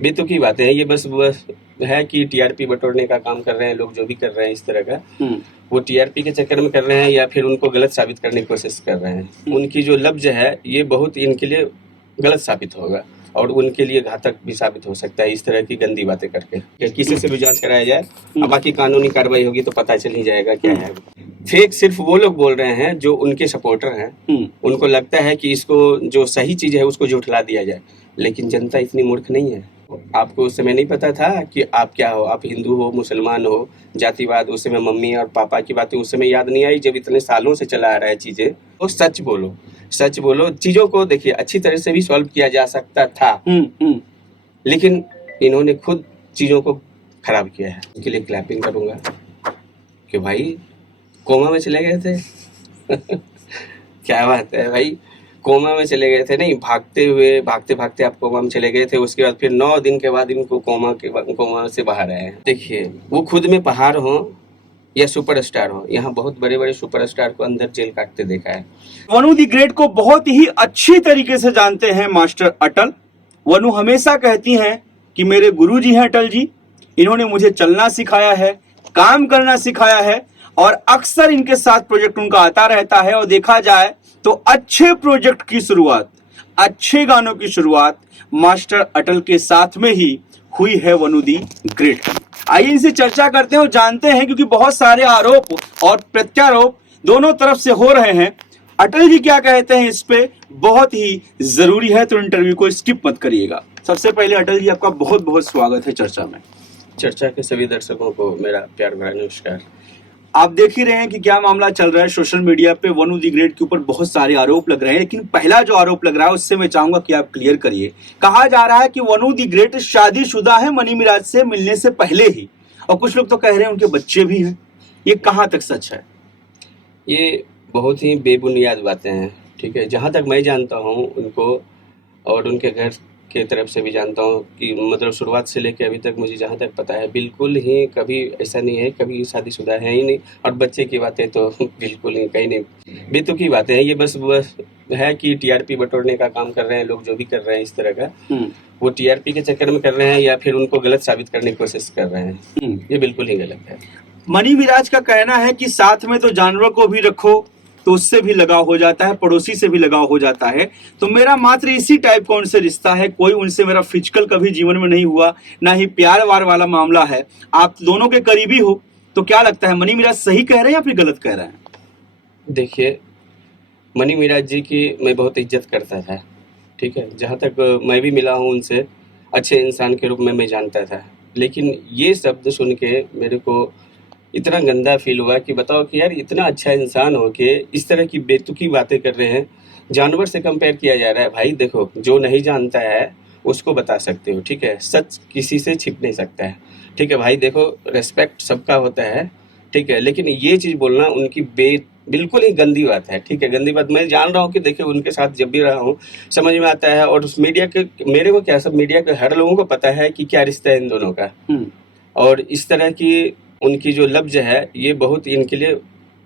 बेतुकी बातें हैं ये, बस है कि टीआरपी बटोरने का काम कर रहे हैं लोग, जो भी कर रहे हैं इस तरह का, वो टीआरपी के चक्कर में कर रहे हैं या फिर उनको गलत साबित करने की कोशिश कर रहे हैं। उनकी जो लफ्ज है ये बहुत इनके लिए गलत साबित होगा और उनके लिए घातक भी साबित हो सकता है इस तरह की गंदी बातें करके। किसी से भी जांच कराया जाए, अब बाकी कानूनी कार्रवाई होगी तो पता चल ही जाएगा क्या है। फेक सिर्फ वो लोग बोल रहे हैं जो उनके सपोर्टर हैं, उनको लगता है कि इसको जो सही चीज है उसको झुठला दिया जाए, लेकिन जनता इतनी मूर्ख नहीं है। आपको उस समय नहीं पता था कि आप क्या हो, आप हिंदू हो, मुसलमान हो, जातिवाद, उस समय मम्मी और पापा की बातें उस समय याद नहीं आई जब इतने सालों से चला आ रहा है चीजें। तो सच बोलो, सच बोलो। चीजों को देखिए अच्छी तरह से भी सॉल्व किया जा सकता था, लेकिन इन्होंने खुद चीजों को खराब किया है। उनके लिए क्लैपिंग करूंगा कि भाई कोमा में चले गए थे क्या बात है भाई, कोमा में चले गए थे, नहीं भागते भागते आप कोमा में चले गए थे, उसके बाद फिर 9 दिन के बाद इनको कोमा से बाहर आए हैं। देखिए वो खुद में पहाड़ हो या सुपरस्टार हो, यहाँ बहुत बड़े बड़े सुपरस्टार को अंदर जेल काटते देखा है। वनु दी ग्रेट को बहुत ही अच्छी तरीके से जानते हैं मास्टर अटल। वनु हमेशा कहती हैं कि मेरे गुरुजी हैं अटल जी, इन्होंने मुझे चलना सिखाया है, काम करना सिखाया है और अक्सर इनके साथ प्रोजेक्ट उनका आता रहता है। और देखा जाए तो अच्छे प्रोजेक्ट की शुरुआत, अच्छे गानों की शुरुआत मास्टर अटल के साथ में ही हुई है वनु दी ग्रेट की। आइए इनसे चर्चा करते हैं और जानते हैं, क्योंकि बहुत सारे आरोप और प्रत्यारोप दोनों तरफ से हो रहे हैं। अटल जी क्या कहते हैं इस पे बहुत ही जरूरी है, तो इंटरव्यू को स्किप मत करिएगा। सबसे पहले अटल जी आपका बहुत बहुत स्वागत है चर्चा में। चर्चा के सभी दर्शकों को मेरा प्यार भरा नमस्कार। आप देख ही रहे हैं कि क्या मामला चल रहा है सोशल मीडिया पे। वनु दी ग्रेट के ऊपर बहुत सारे आरोप लग रहे हैं, लेकिन पहला जो आरोप लग रहा है उससे मैं चाहूंगा कि आप क्लियर करिए। कहा जा रहा है कि वनु दी ग्रेट शादीशुदा है मनी मिराज से मिलने से पहले ही, और कुछ लोग तो कह रहे हैं उनके बच्चे भी हैं। ये कहाँ तक सच है? ये बहुत ही बेबुनियाद बातें हैं, ठीक है। जहाँ तक मैं जानता हूँ उनको और उनके घर के तरफ से भी जानता हूँ कि मतलब शुरुआत से लेकर अभी तक मुझे जहाँ तक पता है बिल्कुल ही कभी ऐसा नहीं है, कभी शादीशुदा है ही नहीं। और बच्चे की बातें तो बिल्कुल ही कहीं नहीं, बेतुकी बातें हैं ये, बस है कि टीआरपी बटोरने का काम कर रहे हैं लोग, जो भी कर रहे हैं इस तरह का, वो टीआरपी के चक्कर में कर रहे हैं या फिर उनको गलत साबित करने की कोशिश कर रहे हैं। ये बिल्कुल ही गलत है। मनी मिराज का कहना है कि साथ में तो जानवर को भी रखो तो उससे भी लगाव हो जाता है, पड़ोसी से भी लगाव हो जाता है। तो मेरा मात्र इसी टाइप का उनसे रिश्ता है, कोई उनसे मेरा फिजिकल कभी जीवन में नहीं हुआ, ना ही प्यार वार वाला मामला है। आप दोनों के करीबी हो, तो क्या लगता है मनी मिराज सही कह रहे हैं या फिर गलत कह रहे हैं? देखिए मनी मिराज जी की मैं बहुत इज्जत करता था, ठीक है। जहाँ तक मैं भी मिला हूँ उनसे, अच्छे इंसान के रूप में मैं जानता था, लेकिन ये शब्द सुन के मेरे को इतना गंदा फील हुआ कि बताओ कि यार इतना अच्छा इंसान हो के इस तरह की बेतुकी बातें कर रहे हैं, जानवर से कंपेयर किया जा रहा है। भाई देखो, जो नहीं जानता है उसको बता सकते हो, ठीक है। सच किसी से छिप नहीं सकता है, ठीक है भाई। देखो रेस्पेक्ट सबका होता है, ठीक है, लेकिन ये चीज़ बोलना उनकी बिल्कुल ही गंदी बात है, ठीक है। गंदी बात मैं जान रहा हूँ कि देखिए उनके साथ जब भी रहा हूँ समझ में आता है, और उस मीडिया के, मेरे को क्या, सब मीडिया के हर लोगों को पता है कि क्या रिश्ता है इन दोनों का। और इस तरह की उनकी जो लफ्ज है ये बहुत इनके लिए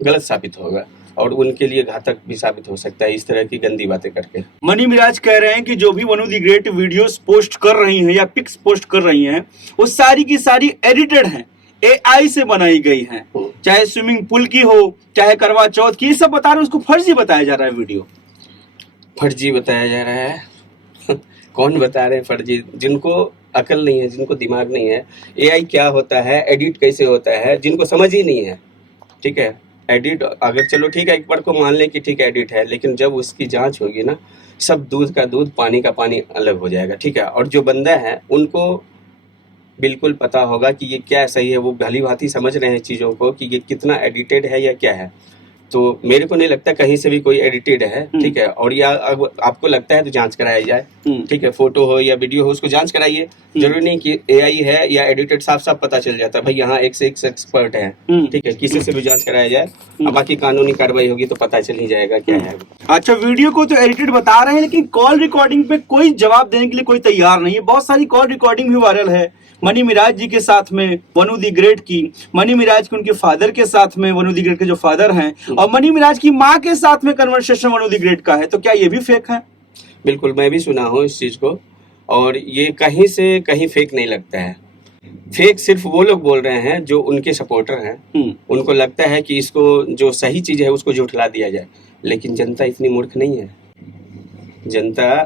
गलत साबित होगा और उनके लिए घातक भी साबित हो सकता है इस तरह की गंदी बातें करके। मनी मिराज कह रहे हैं कि जो भी वनु दी ग्रेट वीडियोस पोस्ट कर रही हैं या पिक्स पोस्ट कर रही हैं, वो सारी की सारी एडिटेड हैं, एआई से बनाई गई हैं। चाहे स्विमिंग पूल की हो, चाहे करवा चौथ की, ये सब बता रहे हैं, उसको फर्जी बताया जा रहा है। वीडियो फर्जी बताया जा रहा है कौन बता रहे हैं फर्जी? जिनको अकल नहीं है, जिनको दिमाग नहीं है, एआई क्या होता है, एडिट कैसे होता है, जिनको समझ ही नहीं है, ठीक है। एडिट अगर चलो ठीक है, एक बार को मान लें कि ठीक है एडिट है, लेकिन जब उसकी जांच होगी ना, सब दूध का दूध पानी का पानी अलग हो जाएगा, ठीक है। और जो बंदा है उनको बिल्कुल पता होगा कि ये क्या सही है, वो भली भांति समझ रहे हैं चीज़ों को कि ये कितना एडिटेड है या क्या है। तो मेरे को नहीं लगता कहीं से भी कोई एडिटेड है, ठीक है। और या आपको लगता है तो जांच कराया जाए, ठीक है। फोटो हो या वीडियो हो उसको जांच कराइए, जरूरी नहीं कि एआई है या एडिटेड, साफ साफ पता चल जाता है भाई यहाँ एक से एक एक्सपर्ट है, ठीक है। किसी से भी जांच कराया जाए, अब बाकी कानूनी कार्रवाई होगी तो पता चल ही जाएगा क्या है। अच्छा, वीडियो को तो एडिटेड बता रहे हैं, लेकिन कॉल रिकॉर्डिंग पे कोई जवाब देने के लिए कोई तैयार नहीं है। बहुत सारी कॉल रिकॉर्डिंग भी वायरल है मनी मिराज जी के साथ में वनु दी ग्रेट की, मनी मिराज के उनके फादर के साथ में, वनु दी ग्रेट के जो फादर हैं, और मनी मिराज की माँ के साथ में कन्वर्सेशन वनु दी ग्रेट का है। तो क्या ये भी फेक है? बिल्कुल, मैं भी सुना हूँ इस चीज़ को, और ये कहीं से कहीं फेक नहीं लगता है। फेक सिर्फ वो लोग बोल रहे हैं जो उनके सपोर्टर हैं। उनको लगता है कि इसको जो सही चीज है उसको झुठला दिया जाए, लेकिन जनता इतनी मूर्ख नहीं है। जनता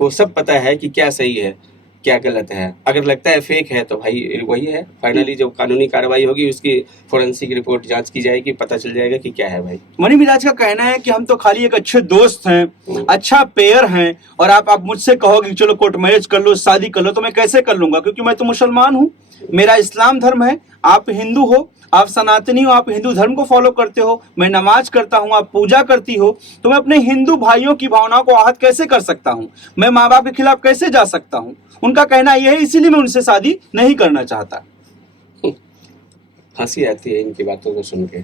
को सब पता है कि क्या सही है क्या गलत है। अगर लगता है फेक है तो भाई वही है, फाइनली जो कानूनी कार्रवाई होगी उसकी फोरेंसिक रिपोर्ट जांच की जाएगी, पता चल जाएगा कि क्या है। भाई मनी मिराज का कहना है कि हम तो खाली एक अच्छे दोस्त हैं, अच्छा पेयर हैं, और आप मुझसे कहोगे कि चलो कोर्ट मैरिज कर लो, शादी कर लो, तो मैं कैसे कर लूंगा, क्योंकि मैं तो मुसलमान हूँ, मेरा इस्लाम धर्म है, आप हिंदू हो, आप सनातनी हो, आप हिंदू धर्म को फॉलो करते हो, मैं नमाज करता हूं, आप पूजा करती हो, तो मैं अपने हिंदू भाइयों की भावनाओं को आहत कैसे कर सकता हूं, मैं माँ बाप के खिलाफ कैसे जा सकता हूं। उनका कहना यह है, इसीलिए मैं उनसे शादी नहीं करना चाहता। हंसी आती है इनकी बातों को सुन के।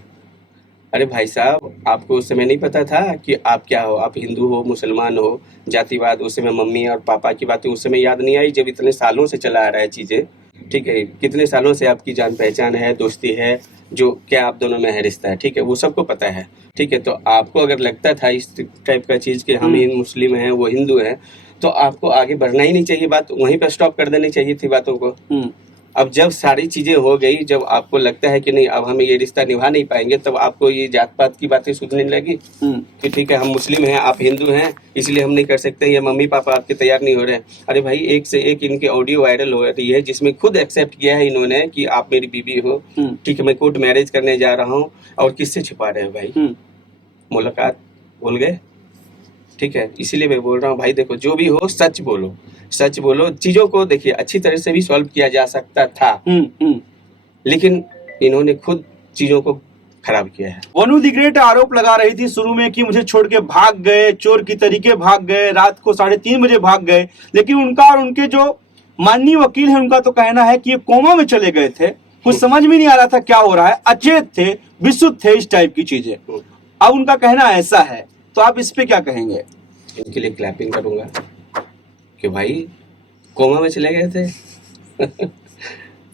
अरे भाई साहब, आपको उस समय नहीं पता था कि आप क्या हो, आप हिंदू हो, मुसलमान हो, जातिवाद, उस समय मम्मी और पापा की बातें उस समय याद नहीं आई जब इतने सालों से चला आ रहा है चीजें। ठीक है, कितने सालों से आपकी जान पहचान है, दोस्ती है, जो क्या आप दोनों में है रिश्ता है, ठीक है, वो सबको पता है। ठीक है, तो आपको अगर लगता था इस टाइप का चीज कि हम मुस्लिम हैं वो हिंदू हैं, तो आपको आगे बढ़ना ही नहीं चाहिए, बात वहीं पर स्टॉप कर देनी चाहिए थी बातों को। अब जब सारी चीजें हो गई, जब आपको लगता है कि नहीं अब हम ये रिश्ता निभा नहीं पाएंगे, तब आपको ये जात पात की बातें सुनने लगी कि ठीक है हम मुस्लिम हैं, आप हिंदू हैं, इसलिए हम नहीं कर सकते, या मम्मी पापा आपके तैयार नहीं हो रहे हैं। अरे भाई, एक से एक इनके ऑडियो वायरल हो रही है जिसमें खुद एक्सेप्ट किया है इन्होंने कि आप मेरी बीवी हो, ठीक है, मैं कोर्ट मैरिज करने जा रहा हूँ, और किससे छिपा रहे हो भाई, मुलाकात भूल गए। ठीक है, इसीलिए मैं बोल रहा हूँ भाई, देखो जो भी हो सच बोलो, सच बोलो। चीजों को देखिए अच्छी तरह से भी सॉल्व किया जा सकता था, लेकिन इन्होंने खुद चीजों को खराब किया है। वनु दी ग्रेट आरोप लगा रही थी शुरू में कि मुझे छोड़ के भाग गए, चोर की तरीके भाग गए, रात को 3:30 बजे भाग गए, लेकिन उनका और उनके जो माननीय वकील है उनका तो कहना है कि ये कोमा में चले गए थे, कुछ समझ में नहीं आ रहा था क्या हो रहा है, अचेत थे, विशुद्ध थे, इस टाइप की चीजें। अब उनका कहना ऐसा है, तो आप इस पे क्या कहेंगे? इनके लिए क्लैपिंग करूंगा कि भाई कोमा में चले गए थे।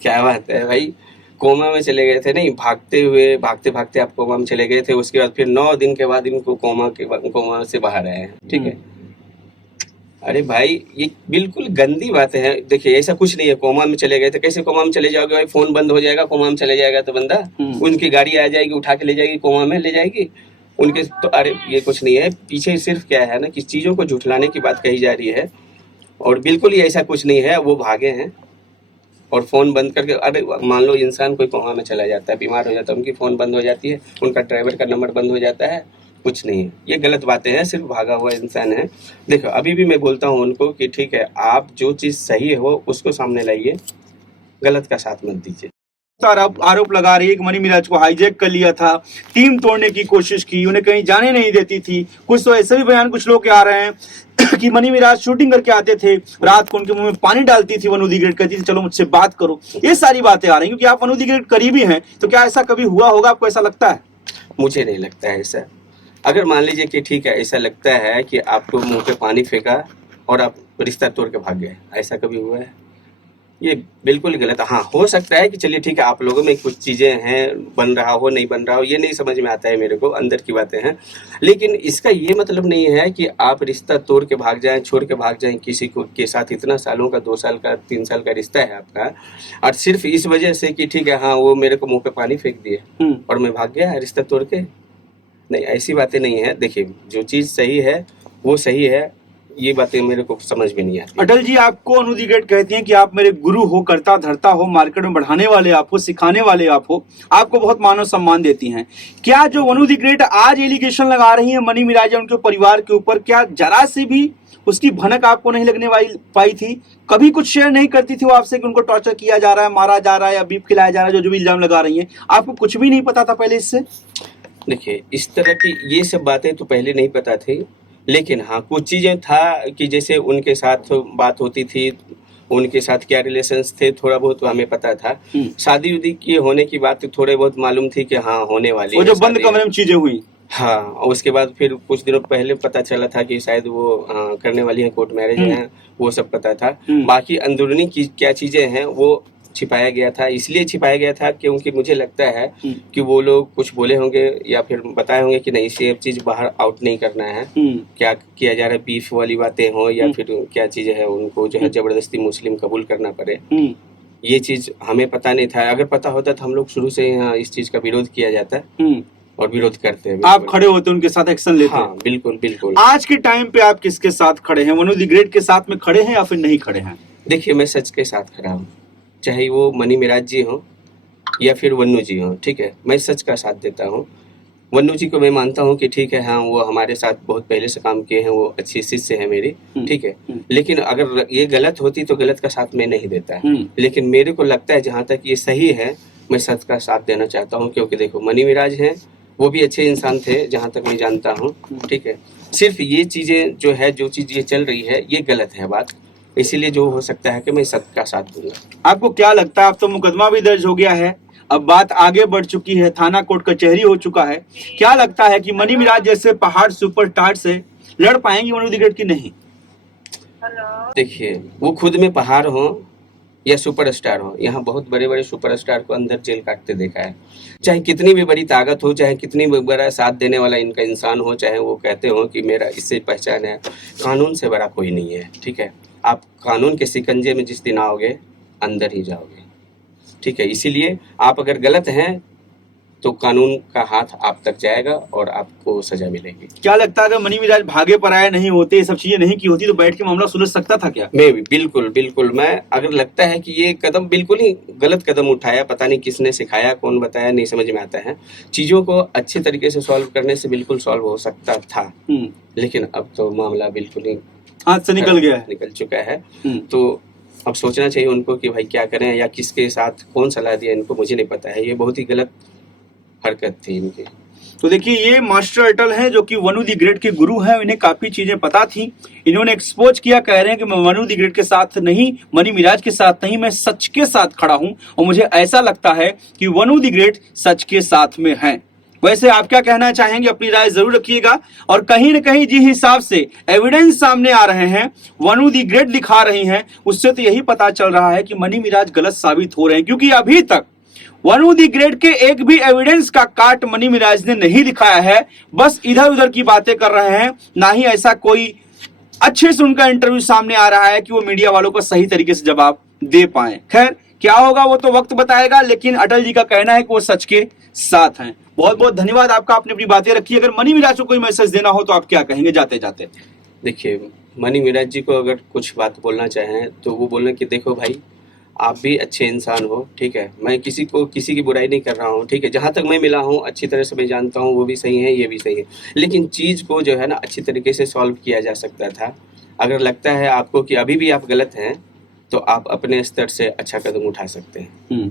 क्या बात है भाई, कोमा में चले गए थे, नहीं भागते भागते आप कोमा में चले गए थे, उसके बाद फिर 9 दिन के बाद इनको कोमा से बाहर आए हैं। ठीक है, अरे भाई ये बिल्कुल गंदी बात है। देखिए ऐसा कुछ नहीं है, कोमा में चले गए थे, कैसे कोमा में चले जाओगे भाई, फोन बंद हो जाएगा, कोमा में चले जाएगा तो बंदा, उनकी गाड़ी आ जाएगी, उठा के ले जाएगी, कोमा में ले जाएगी उनके, तो अरे ये कुछ नहीं है। पीछे सिर्फ क्या है ना कि चीजों को झुठलाने की बात कही जा रही है, और बिल्कुल ही ऐसा कुछ नहीं है। वो भागे हैं और फोन बंद करके, अरे मान लो इंसान कोई कोमा में चला जाता है, बीमार हो जाता है, उनकी फोन बंद हो जाती है, उनका ड्राइवर का नंबर बंद हो जाता है, कुछ नहीं है, ये गलत बातें हैं, सिर्फ भागा हुआ इंसान है। देखो अभी भी मैं बोलता हूँ उनको कि ठीक है, आप जो चीज सही हो उसको सामने लाइए, गलत का साथ मत दीजिए। आरोप लगा रही है कि मनी मिराज को हाईजैक कर लिया था, टीम तोड़ने की कोशिश की, उन्हें कहीं जाने नहीं देती थी। कुछ तो ऐसे भी बयान कुछ लोग के आ रहे हैं कि मनी मिराज शूटिंग करके आते थे, रात को उनके मुंह में पानी डालती थी वनु दी ग्रेट, कहती थी चलो मुझसे बात करो। ये सारी बातें आ रही हैं, क्योंकि आप वनु दी ग्रेट करीबी हैं, तो क्या ऐसा कभी हुआ होगा, आपको ऐसा लगता है? मुझे नहीं लगता है ऐसा। अगर मान लीजिए कि ठीक है ऐसा लगता है कि आपको मुंह पे पानी फेंका और आप रिश्ता तोड़ के भाग गए, ऐसा कभी हुआ है? ये बिल्कुल गलत। हाँ, हो सकता है कि चलिए ठीक है आप लोगों में कुछ चीजें हैं, बन रहा हो नहीं बन रहा हो, ये नहीं समझ में आता है मेरे को, अंदर की बातें हैं, लेकिन इसका ये मतलब नहीं है कि आप रिश्ता तोड़ के भाग जाएं, छोड़ के भाग जाएं किसी को के साथ। इतना सालों का, 2 साल का, 3 साल का रिश्ता है आपका, और सिर्फ इस वजह से कि ठीक है हाँ वो मेरे को मुंह पे पानी फेंक दिए और मैं भाग गया रिश्ता तोड़ के, नहीं ऐसी बातें नहीं है। देखिए जो चीज सही है वो सही है, ये बातें मेरे को समझ में नहीं आती। अटल जी, आपको वनु दी ग्रेट कहती हैं कि आप मेरे गुरु हो, करता धरता हो, मार्केट में बढ़ाने वाले आप हो, सिखाने वाले आप हो, आपको बहुत मानव सम्मान देती हैं। क्या जो वनु दी ग्रेट आज एलिगेशन लगा रही है मनी मिराज या उनके परिवार के ऊपर, क्या जरा से भी उसकी भनक आपको नहीं लगने पाई थी? कभी कुछ शेयर नहीं करती थी वो आपसे कि उनको टॉर्चर किया जा रहा है, मारा जा रहा है या बीफ खिलाया जा रहा है, जो भी इल्जाम लगा रही है? आपको कुछ भी नहीं पता था पहले इससे? देखिए इस तरह की ये सब बातें तो पहले नहीं पता थी, लेकिन हाँ कुछ चीजें था कि जैसे उनके साथ बात होती थी, उनके साथ क्या रिलेशंस थे, थोड़ा बहुत हमें पता था। शादी उदी की होने की बात थोड़े बहुत मालूम थी कि हाँ होने वाली वो जो बंद कमरे में चीजें हुई, हाँ, और उसके बाद फिर कुछ दिनों पहले पता चला था कि शायद वो करने वाली हैं, कोर्ट मैरिज है, वो सब पता था। बाकी अंदरूनी की क्या चीजें हैं वो छिपाया गया था, इसलिए छिपाया गया था क्योंकि मुझे लगता है कि वो लोग कुछ बोले होंगे या फिर बताए होंगे कि नहीं ये चीज बाहर आउट नहीं करना है, क्या किया जा रहा है, बीफ वाली बातें हो या फिर क्या चीज है, उनको जो है जबरदस्ती मुस्लिम कबूल करना पड़े, ये चीज हमें पता नहीं था। अगर पता होता तो हम लोग शुरू से यहाँ इस चीज का विरोध किया जाता और विरोध करते हैं। आप खड़े होते, उनके साथ एक्शन लेते? हाँ बिल्कुल बिल्कुल। आज के टाइम पे आप किसके साथ खड़े हैं? वनु द ग्रेट के साथ में खड़े हैं या फिर नहीं खड़े हैं? देखिए मैं सच के साथ खड़ा हूँ, चाहे वो मनी मिराज जी हो या फिर वन्नू जी हो, ठीक है, मैं सच का साथ देता हूँ। वन्नू जी को मैं मानता हूँ कि ठीक है, हाँ वो हमारे साथ बहुत पहले से काम किए हैं, वो अच्छी शिष्य है मेरी, ठीक है, लेकिन अगर ये गलत होती तो गलत का साथ मैं नहीं देता, लेकिन मेरे को लगता है जहाँ तक ये सही है मैं सच का साथ देना चाहता हूँ। क्योंकि देखो मनी मिराज हैं, वो भी अच्छे इंसान थे जहाँ तक मैं जानता हूँ, ठीक है, सिर्फ ये चीजें जो है, जो चीज ये चल रही है ये गलत है बात, इसीलिए जो हो सकता है कि मैं सच का साथ दूंगा। आपको क्या लगता है, अब तो मुकदमा भी दर्ज हो गया है, अब बात आगे बढ़ चुकी है, थाना कोर्ट कचहरी हो चुका है, क्या लगता है कि मनी मिराज जैसे पहाड़ सुपरस्टार से लड़ पाएंगे वनु द ग्रेट की नहीं? देखिए वो खुद में पहाड़ हो या सुपरस्टार हो, यहाँ बहुत बड़े बड़े सुपरस्टार को अंदर जेल काटते देखा है। चाहे कितनी भी बड़ी ताकत हो, चाहे कितनी भी बड़ा साथ देने वाला इनका इंसान हो, चाहे वो कहते हो कि मेरा इससे पहचान है, कानून से बड़ा कोई नहीं है, ठीक है। आप कानून के शिकंजे में जिस दिन आओगे अंदर ही जाओगे, ठीक है। इसीलिए आप अगर गलत हैं तो कानून का हाथ आप तक जाएगा और आपको सजा मिलेगी। क्या लगता है अगर मनी मिराज भागे पराये नहीं होते, ये सब चीजें नहीं की होती, तो बैठ के मामला सुलझ सकता था क्या? मैं भी बिल्कुल बिल्कुल, मैं अगर लगता है कि ये कदम बिल्कुल ही गलत कदम उठाया, पता नहीं किसने सिखाया, कौन बताया, नहीं समझ में आता है। चीजों को अच्छे तरीके से सॉल्व करने से बिल्कुल सॉल्व हो सकता था, लेकिन अब तो मामला बिल्कुल ही हाथ से निकल गया है, निकल चुका है। तो अब सोचना चाहिए उनको कि भाई क्या करें या किसके साथ कौन सलाह दिया इनको, मुझे नहीं पता है, ये बहुत ही गलत हरकत थी इनकी। तो देखिए ये मास्टर अटल हैं जो कि वनु द ग्रेट के गुरु हैं, इन्हें काफी चीजें पता थी, इन्होंने एक्सपोज किया, कह रहे हैं कि मैं वनु द ग्रेट के साथ नहीं, मनी मिराज के साथ नहीं, मैं सच के साथ खड़ा हूं और मुझे ऐसा लगता है कि वनु द ग्रेट सच के साथ में हैं। वैसे आप क्या कहना चाहेंगे, अपनी राय जरूर रखिएगा। और कहीं न कहीं जिस हिसाब से एविडेंस सामने आ रहे हैं, वनु द ग्रेट दिखा रही हैं, उससे तो यही पता चल रहा है कि मनी मिराज गलत साबित हो रहे हैं, क्योंकि अभी तक वनु द ग्रेट के एक भी एविडेंस का काट मनी मिराज ने नहीं दिखाया है, बस इधर उधर की बातें कर रहे हैं, ना ही ऐसा कोई अच्छे से उनका इंटरव्यू सामने आ रहा है कि वो मीडिया वालों को सही तरीके से जवाब दे पाए। खैर क्या होगा वो तो वक्त बताएगा, लेकिन अटल जी का कहना है कि वो सच के साथ हैं। बहुत बहुत धन्यवाद आपका, आपने अपनी बातें रखी। अगर मनी मिराज को कोई मैसेज देना हो तो आप क्या कहेंगे जाते जाते? देखिए मनी मिराज जी को अगर कुछ बात बोलना चाहें तो वो बोलना कि देखो भाई आप भी अच्छे इंसान हो, ठीक है, मैं किसी की बुराई नहीं कर रहा हूँ, ठीक है, जहाँ तक मैं मिला हूँ अच्छी तरह से मैं जानता हूँ वो भी सही है, ये भी सही है, लेकिन चीज़ को जो है ना अच्छी तरीके से सॉल्व किया जा सकता था। अगर लगता है आपको कि अभी भी आप गलत हैं तो आप अपने स्तर से अच्छा कदम उठा सकते हैं।